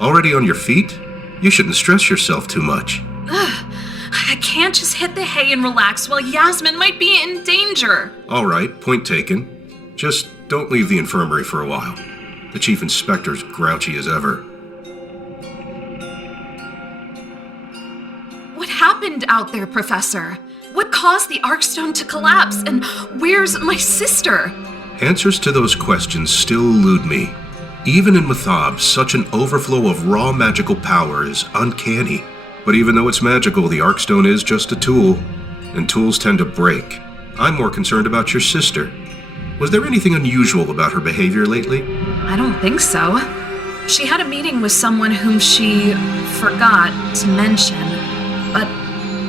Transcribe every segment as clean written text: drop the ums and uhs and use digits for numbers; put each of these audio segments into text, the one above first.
Already on your feet? You shouldn't stress yourself too much. I can't just hit the hay and relax while Yasmin might be in danger. All right, point taken. Just don't leave the infirmary for a while. The chief inspector's grouchy as ever. What happened out there, Professor? What caused the Arkstone to collapse? And where's my sister? Answers to those questions still elude me. Even in Mathab, such an overflow of raw magical power is uncanny. But even though it's magical, the Arkstone is just a tool, and tools tend to break. I'm more concerned about your sister. Was there anything unusual about her behavior lately? I don't think so. She had a meeting with someone whom she forgot to mention, but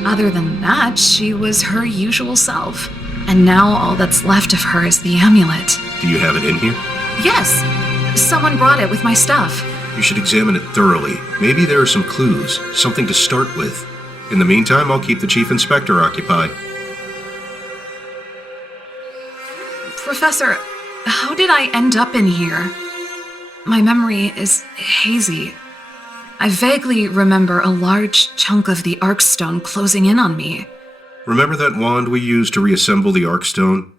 other than that, she was her usual self. And now all that's left of her is the amulet. Do you have it in here? Yes, someone brought it with my stuff. You should examine it thoroughly. Maybe there are some clues, something to start with. In the meantime, I'll keep the chief inspector occupied. Professor, how did I end up in here? My memory is hazy. I vaguely remember a large chunk of the Arkstone closing in on me. Remember that wand we used to reassemble the Arkstone?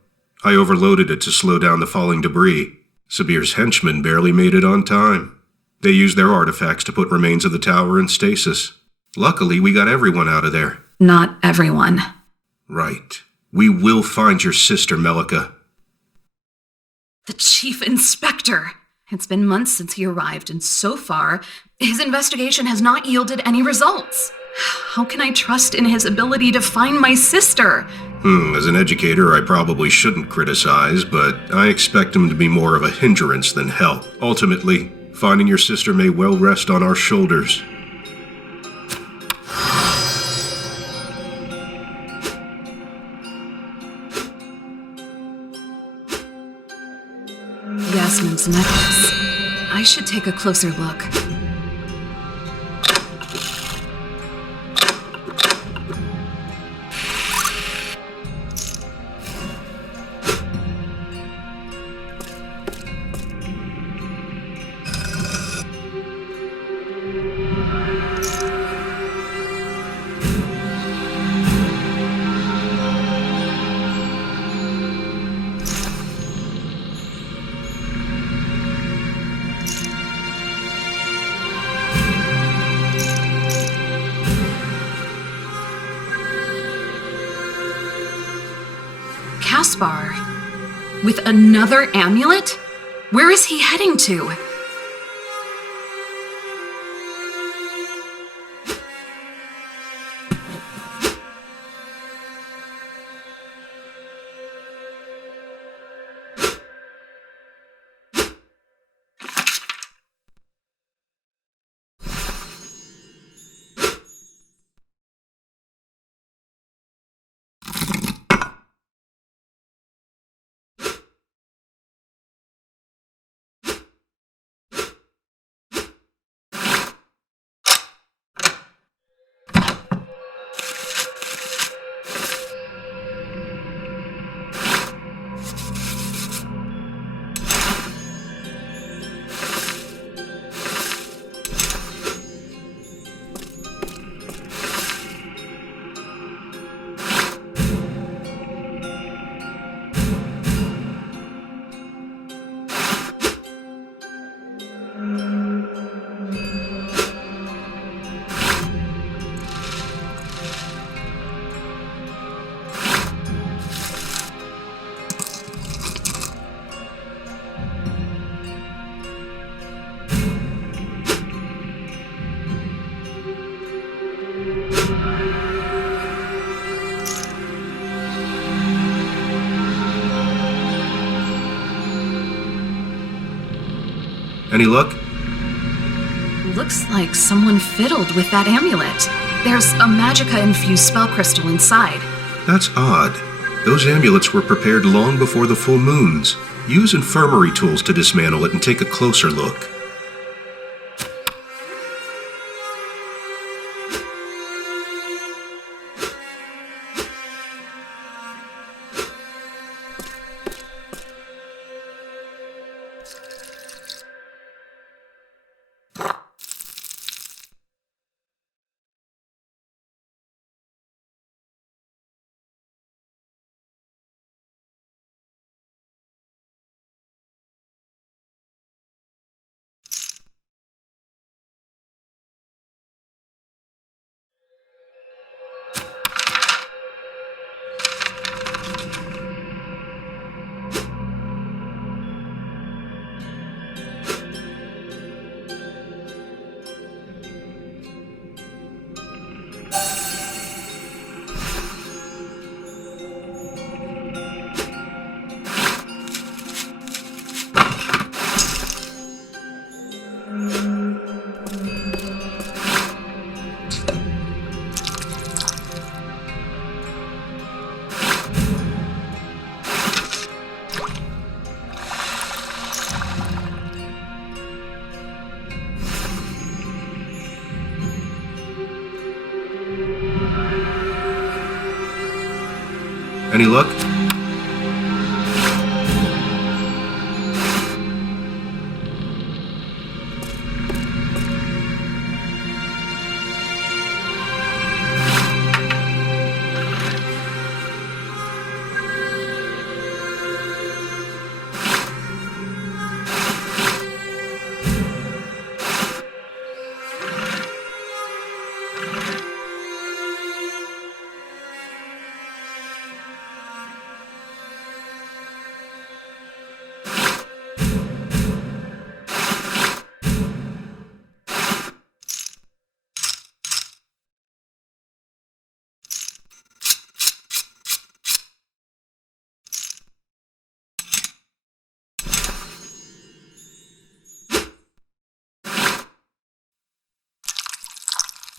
I overloaded it to slow down the falling debris. Sabir's henchmen barely made it on time. They used their artifacts to put remains of the tower in stasis. Luckily, we got everyone out of there. Not everyone. Right. We will find your sister, Melika. The chief inspector! It's been months since he arrived, and so far, his investigation has not yielded any results. How can I trust in his ability to find my sister? As an educator, I probably shouldn't criticize, but I expect him to be more of a hindrance than help. Ultimately, finding your sister may well rest on our shoulders. Yasmin's necklace. I should take a closer look. Caspar, with another amulet? Where is he heading to? Any luck? Looks like someone fiddled with that amulet. There's a magicka-infused spell crystal inside. That's odd. Those amulets were prepared long before the full moons. Use infirmary tools to dismantle it and take a closer look. Any luck?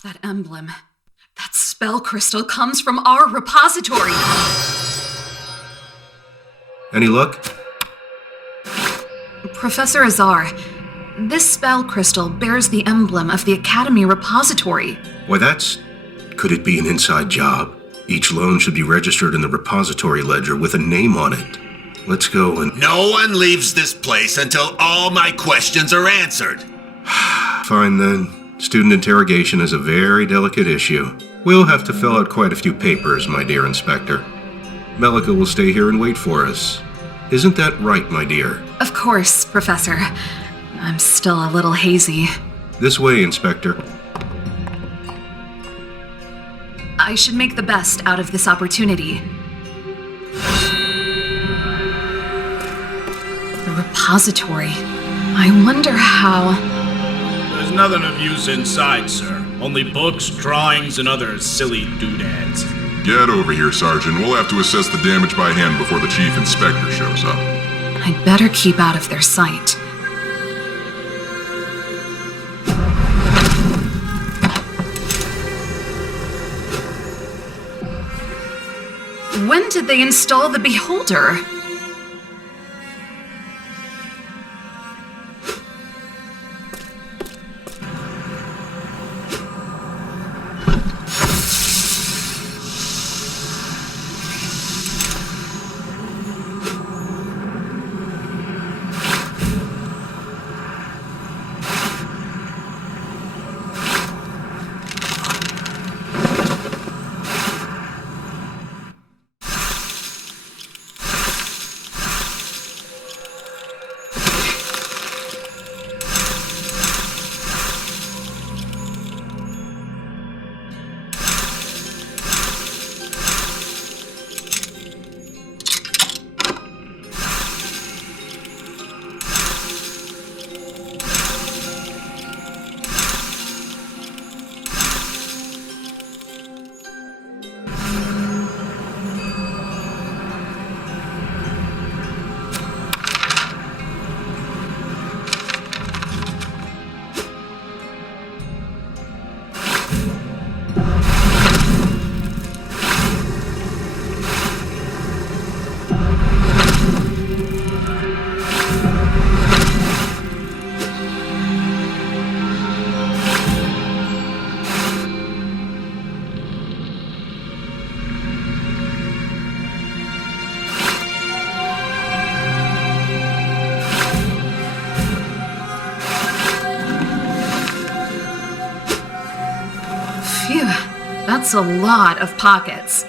That emblem, that spell crystal comes from our repository. Any luck? Professor Azar, this spell crystal bears the emblem of the Academy repository. Why, could it be an inside job? Each loan should be registered in the repository ledger with a name on it. Let's go and... No one leaves this place until all my questions are answered. Fine then. Student interrogation is a very delicate issue. We'll have to fill out quite a few papers, my dear Inspector. Melika will stay here and wait for us. Isn't that right, my dear? Of course, Professor. I'm still a little hazy. This way, Inspector. I should make the best out of this opportunity. The repository. I wonder how... There's nothing of use inside, sir. Only books, drawings, and other silly doodads. Get over here, Sergeant. We'll have to assess the damage by hand before the Chief Inspector shows up. I'd better keep out of their sight. When did they install the Beholder? Phew, that's a lot of pockets.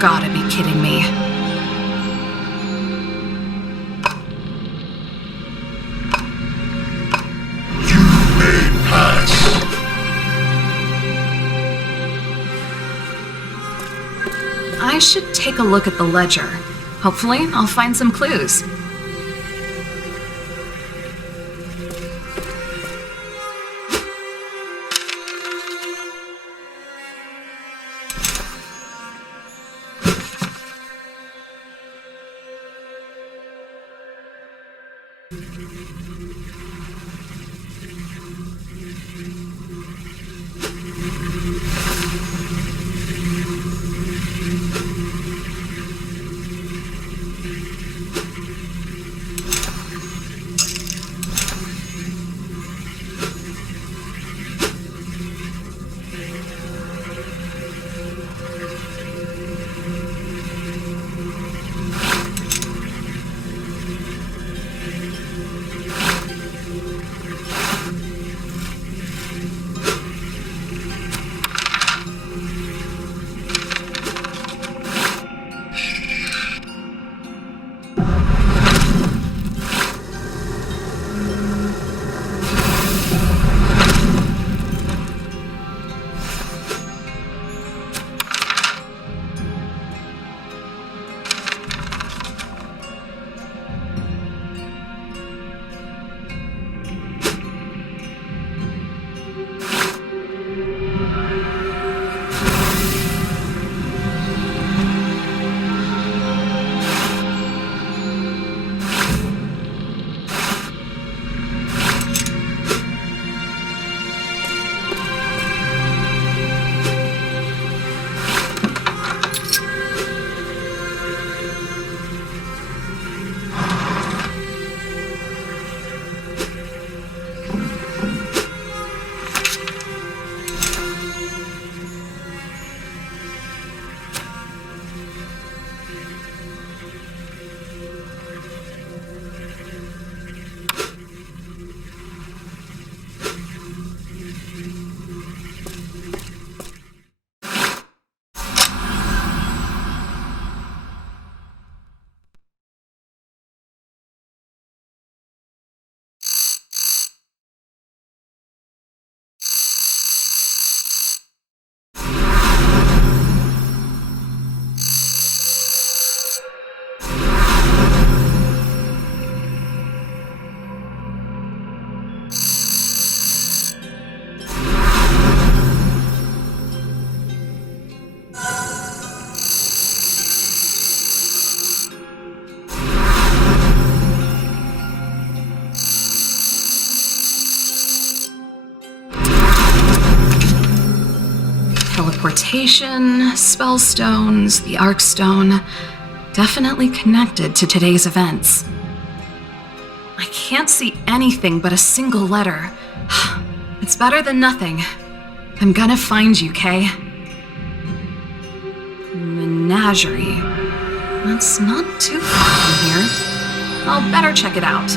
gotta be kidding me. You may pass. I should take a look at the ledger. Hopefully, I'll find some clues. Teleportation, spell stones, the arc stone, definitely connected to today's events. I can't see anything but a single letter. It's better than nothing. I'm gonna find you, Kay. Menagerie. That's not too far from here. I'll better check it out.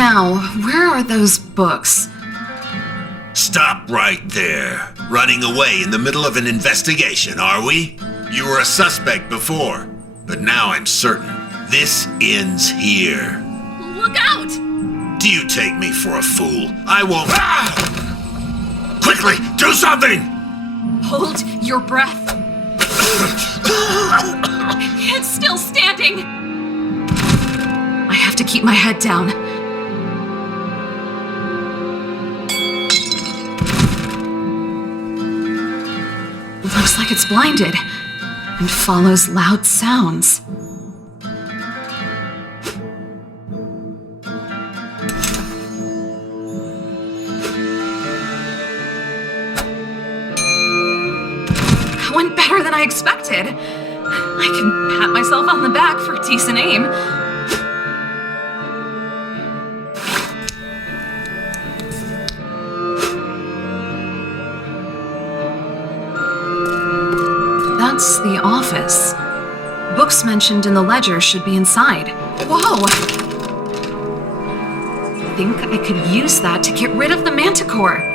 Now, where are those books? Stop right there. Running away in the middle of an investigation, are we? You were a suspect before, but now I'm certain this ends here. Look out! Do you take me for a fool? I won't. Ah! Quickly, do something! Hold your breath. It's still standing. I have to keep my head down. Looks like it's blinded and follows loud sounds. That went better than I expected. I can pat myself on the back for decent aim. That's the office. Books mentioned in the ledger should be inside. Whoa! I think I could use that to get rid of the manticore.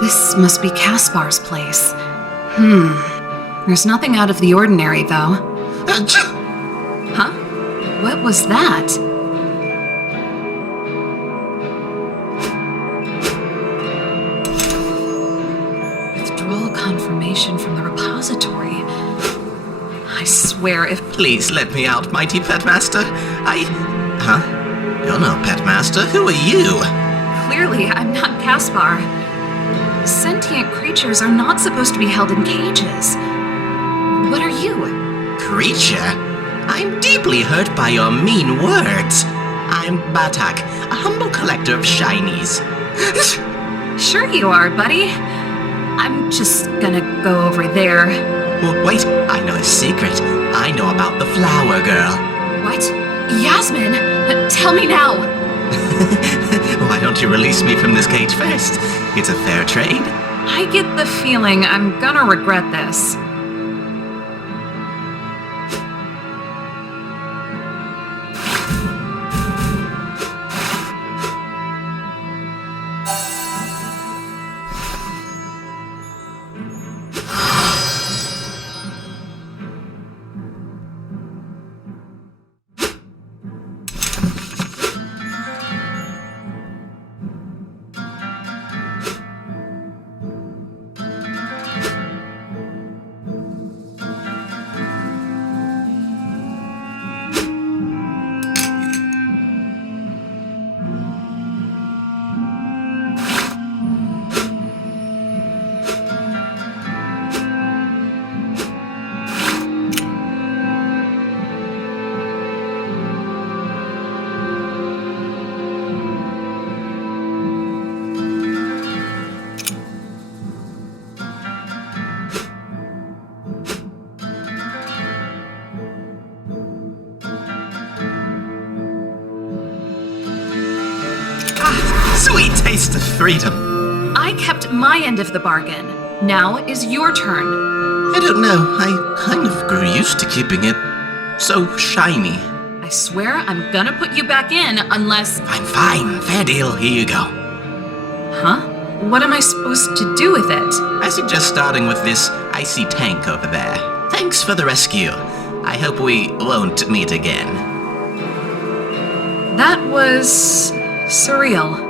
This must be Caspar's place. There's nothing out of the ordinary, though. Huh? What was that? Withdrawal confirmation from the repository. I swear if... Please let me out, mighty Petmaster. Huh? You're no Petmaster. Who are you? Clearly, I'm not Caspar. Sentient creatures are not supposed to be held in cages. What are you? Creature? I'm deeply hurt by your mean words. I'm Batak, a humble collector of shinies. Sure you are, buddy. I'm just gonna go over there. Wait, I know a secret. I know about the flower girl. What? Yasmin? Tell me now. Why don't you release me from this cage first? It's a fair trade. I get the feeling I'm gonna regret this. freedom. I kept my end of the bargain. Now is your turn. I don't know, I kind of grew used to keeping it so shiny. I swear I'm gonna put you back in unless... Fine, fair deal, here you go. Huh? What am I supposed to do with it? I suggest starting with this icy tank over there. Thanks for the rescue. I hope we won't meet again. That was... surreal.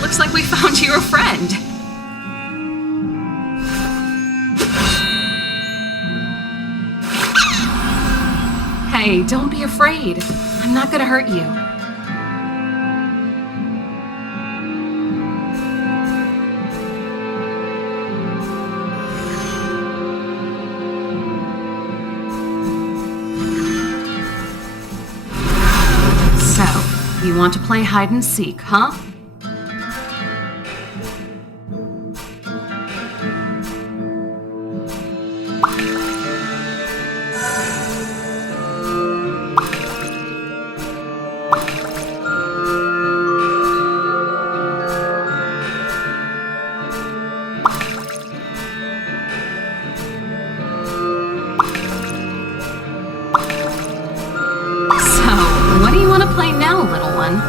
Looks like we found you a friend. Hey, don't be afraid. I'm not gonna hurt you. So, you want to play hide and seek, huh? What do you want to play now, little one?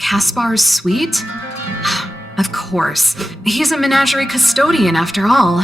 Caspar's suite? Of course. He's a menagerie custodian after all.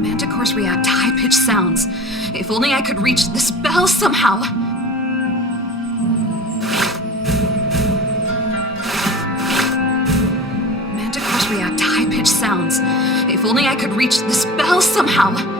Manticores react to high-pitched sounds. If only I could reach this bell somehow. Manticores react to high-pitched sounds. If only I could reach this bell somehow.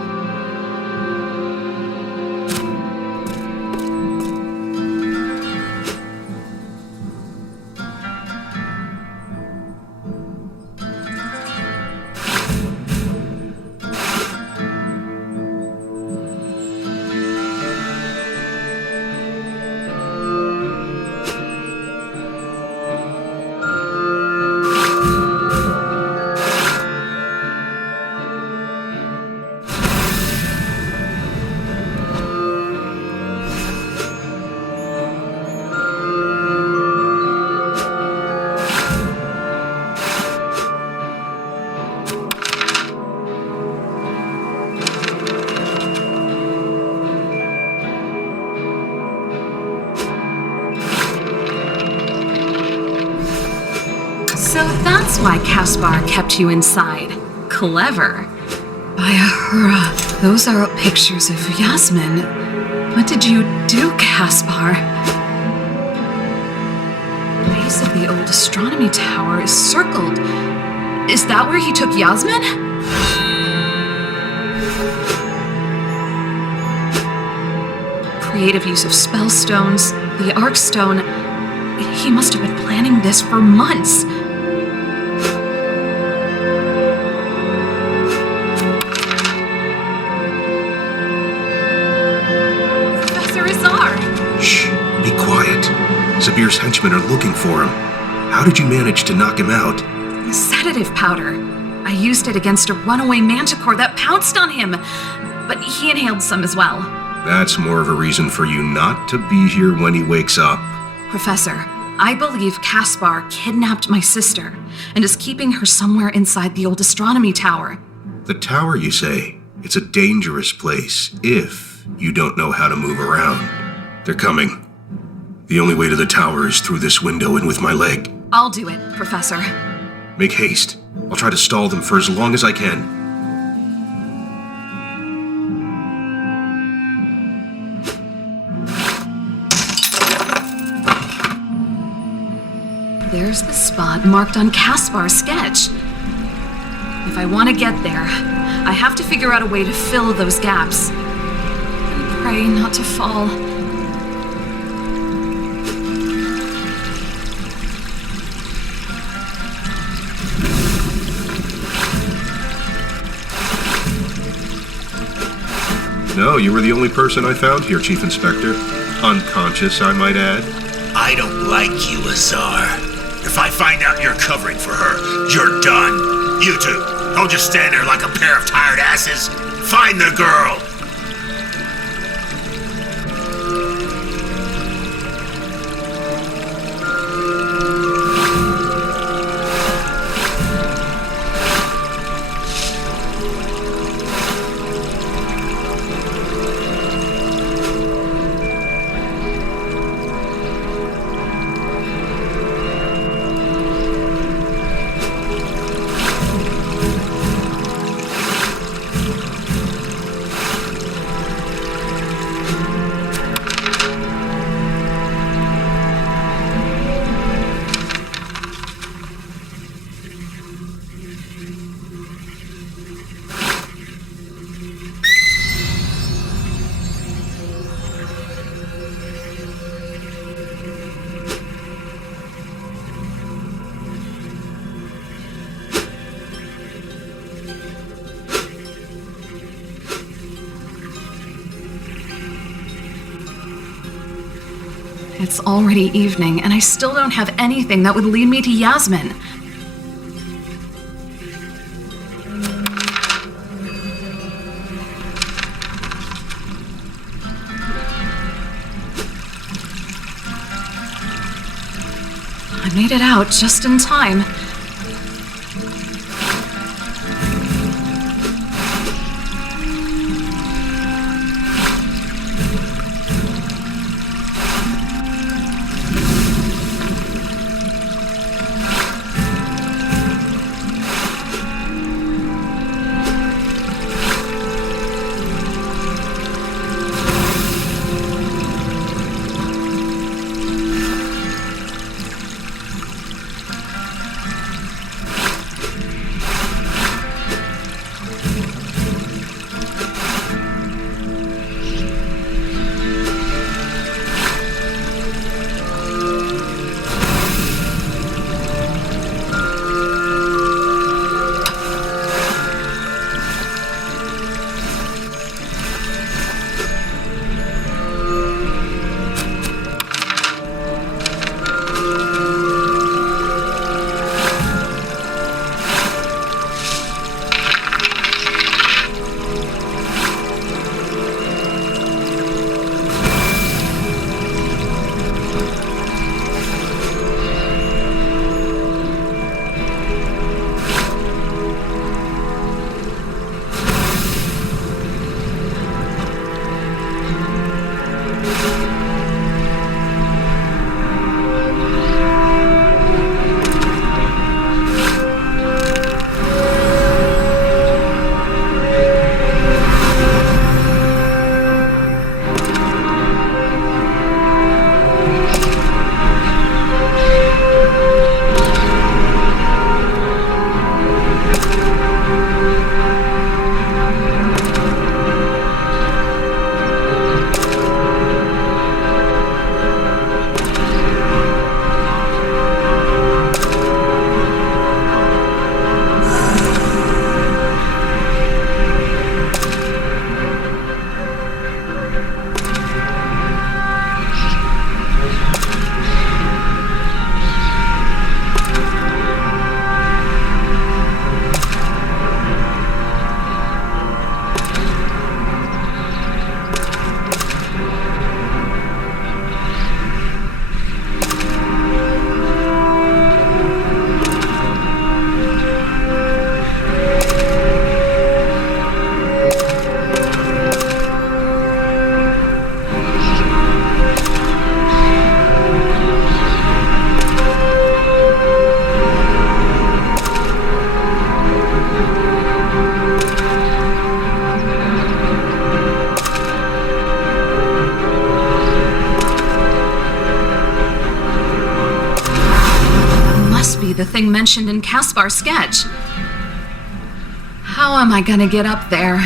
So that's why Caspar kept you inside. Clever. By Ahura, those are pictures of Yasmin. What did you do, Caspar? The base of the old astronomy tower is circled. Is that where he took Yasmin? Creative use of spell stones, the arc stone. He must have been planning this for months. Be quiet. Sabir's henchmen are looking for him. How did you manage to knock him out? Sedative powder. I used it against a runaway manticore that pounced on him, but he inhaled some as well. That's more of a reason for you not to be here when he wakes up. Professor, I believe Caspar kidnapped my sister and is keeping her somewhere inside the old astronomy tower. The tower, you say? It's a dangerous place if you don't know how to move around. They're coming. The only way to the tower is through this window and with my leg. I'll do it, Professor. Make haste. I'll try to stall them for as long as I can. There's the spot marked on Caspar's sketch. If I want to get there, I have to figure out a way to fill those gaps. And pray not to fall. No, you were the only person I found here, Chief Inspector. Unconscious, I might add. I don't like you, Azar. If I find out you're covering for her, you're done. You two, don't just stand there like a pair of tired asses. Find the girl! It's already evening, and I still don't have anything that would lead me to Yasmin. I made it out just in time. the thing mentioned in Caspar's sketch. How am I gonna get up there?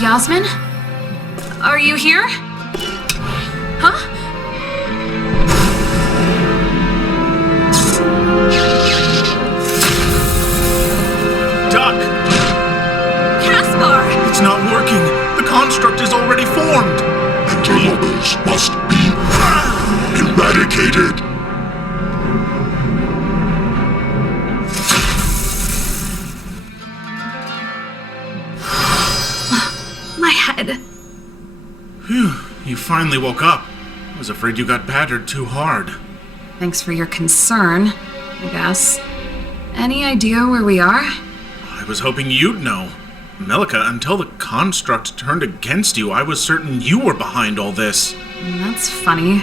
Yasmin? Are you here? Huh? Duck! Caspar! It's not working! The construct is already formed! Interlopers must be eradicated. My head. Phew, you finally woke up. I was afraid you got battered too hard. Thanks for your concern, I guess. Any idea where we are? I was hoping you'd know. Melika, until the construct turned against you, I was certain you were behind all this. That's funny.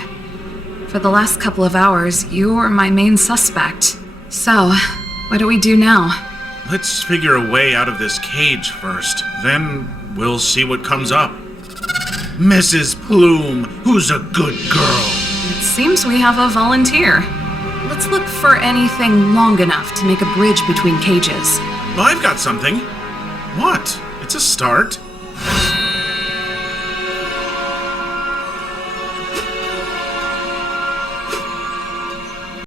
For the last couple of hours, you were my main suspect. So, what do we do now? Let's figure a way out of this cage first. Then we'll see what comes up. Mrs. Plume, who's a good girl. It seems we have a volunteer. Let's look for anything long enough to make a bridge between cages. I've got something. What? It's a start.